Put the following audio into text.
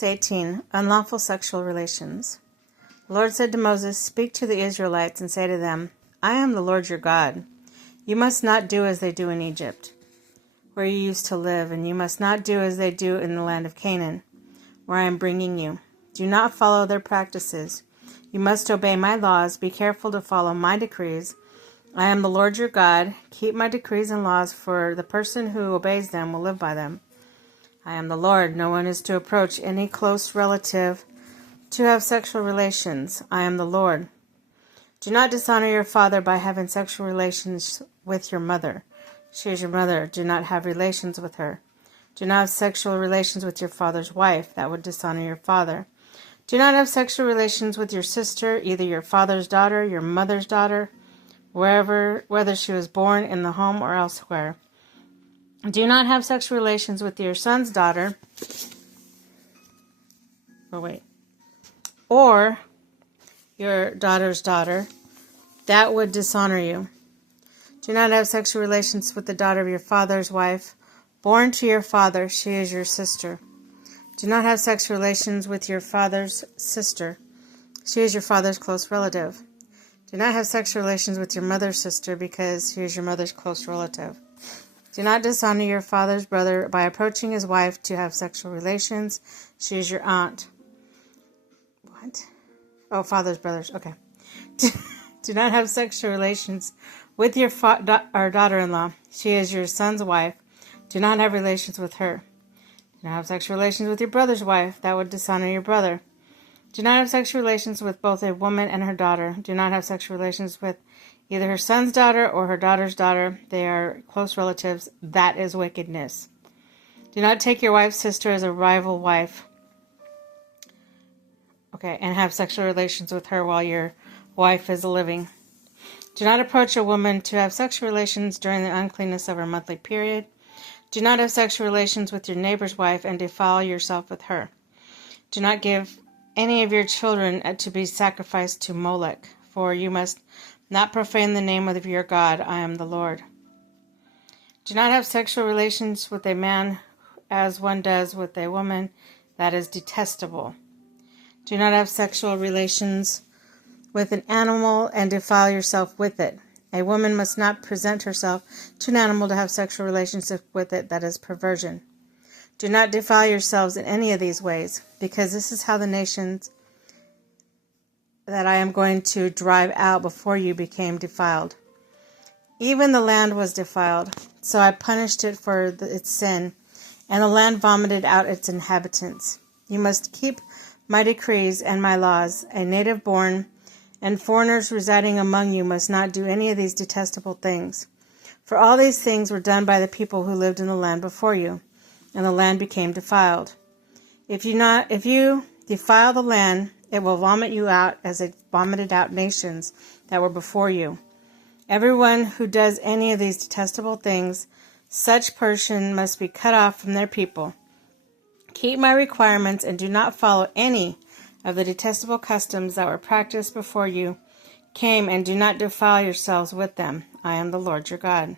18. Unlawful sexual relations. The Lord said to Moses, "Speak to the Israelites and say to them, I am the Lord your God. You must not do as they do in Egypt, where you used to live, and you must not do as they do in the land of Canaan, where I am bringing you. Do not follow their practices. You must obey my laws. Be careful to follow my decrees. I am the Lord your God. Keep my decrees and laws, for the person who obeys them will live by them. I am the Lord. No one is to approach any close relative to have sexual relations. I am the Lord. Do not dishonor your father by having sexual relations with your mother. She is your mother. Do not have relations with her. Do not have sexual relations with your father's wife. That would dishonor your father. Do not have sexual relations with your sister, either your father's daughter, your mother's daughter, whether she was born in the home or elsewhere. Do not have sexual relations with your son's daughter, or your daughter's daughter. That would dishonor you. Do not have sexual relations with the daughter of your father's wife, born to your father. She is your sister. Do not have sexual relations with your father's sister. She is your father's close relative. Do not have sexual relations with your mother's sister, because she is your mother's close relative. Do not dishonor your father's brother by approaching his wife to have sexual relations. She is your aunt. What? Oh, father's brothers. Okay. Do not have sexual relations with your daughter-in-law. She is your son's wife. Do not have relations with her. Do not have sexual relations with your brother's wife. That would dishonor your brother. Do not have sexual relations with both a woman and her daughter. Do not have sexual relations with either her son's daughter or her daughter's daughter. They are close relatives. That is wickedness. Do not take your wife's sister as a rival wife. And have sexual relations with her while your wife is living. Do not approach a woman to have sexual relations during the uncleanness of her monthly period. Do not have sexual relations with your neighbor's wife and defile yourself with her. Do not give any of your children to be sacrificed to Molech, for you must not profane the name of your God. I am the Lord. Do not have sexual relations with a man as one does with a woman. That is detestable. Do not have sexual relations with an animal and defile yourself with it. A woman must not present herself to an animal to have sexual relationship with it. That is perversion. Do not defile yourselves in any of these ways, because this is how the nations that I am going to drive out before you became defiled. Even the land was defiled, so I punished it for its sin, and the land vomited out its inhabitants. You must keep my decrees and my laws. A native born and foreigners residing among you must not do any of these detestable things. For all these things were done by the people who lived in the land before you, and the land became defiled. If you defile the land, it will vomit you out as it vomited out nations that were before you. Everyone who does any of these detestable things, such person must be cut off from their people. Keep my requirements and do not follow any of the detestable customs that were practiced before you came, and do not defile yourselves with them. I am the Lord your God.